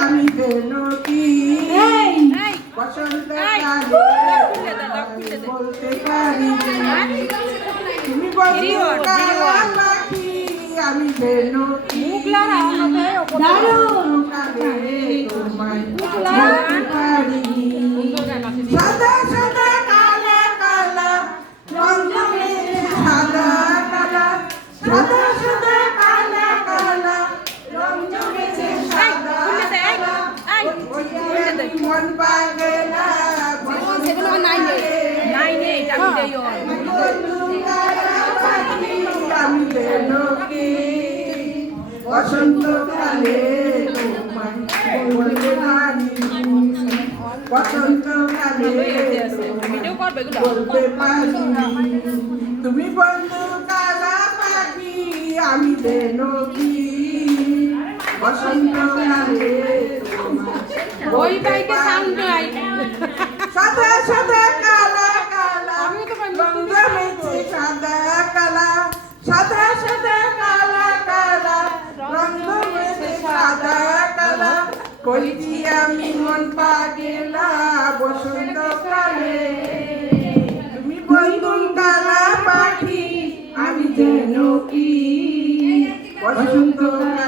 আমি যেন কি বসন্তকালে বলতে পারি তুমি বসন্তকালে পাখি আমি যেন কি কালে তোমায় বলতে পারি সাদা সাদা কালা কালা রং জমেছে সাদা কালা সাদা সাদা কালা কালা রং জমেছে সাদা কালা মন পাগলা আমি যেন কি বসন্তকালে তোমায় বলতে পারি বসন্তকালে বলতে পারি তুমি বন্ধু কালা পাখি আমি যেন কি বসন্তকালে ওই বাইকে সাউন্ড নাই সাদা সাদা কালা কালা রং জমেছে সাদা কালা সাদা সাদা কালা কালা রং জমেছে সাদা কালা কইছি আমি মন পাগলা বসন্তকালে তুমি বন্ধু কালা পাখি আমি যেন কি বসন্তকালে